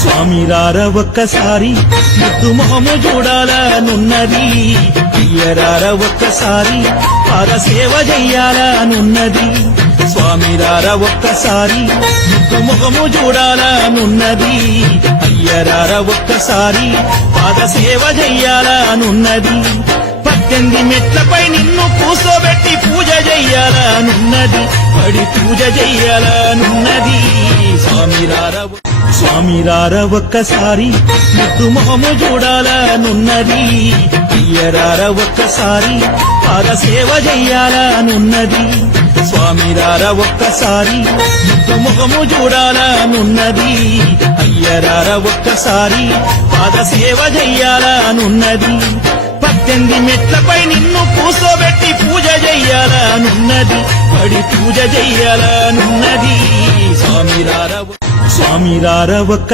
స్వామిరార ఒక్కసారి ముద్దు మొహము చూడాలనున్నది అయ్యరార ఒక్కసారి పాద సేవ చెయ్యాలనున్నది స్వామిరార ఒక్కసారి ముద్దు మొహము చూడాలనున్నది అయ్యరార ఒక్కసారి పాద సేవ చెయ్యాలనున్నది 18 మెట్లపై నిన్ను కూసోబెట్టి పూజ చెయ్యాలనున్నది పడి పూజ చెయ్యాలనున్నది స్వామిరార ఒక్కసారి ముద్దు మొహము చూడాలనున్నది అయ్యరార ఒక్కసారి పాద సేవ చెయ్యాలనున్నది స్వామిరార ఒక్కసారి ముద్దు మొహము చూడాలనున్నది అయ్యరార ఒక్కసారి పాద సేవ చెయ్యాలనున్నది 18 మెట్లపై నిన్ను కూసోబెట్టి పూజ చెయ్యాలనున్నది పడి పూజ చెయ్యాలనున్నది స్వామిరార ఒక్క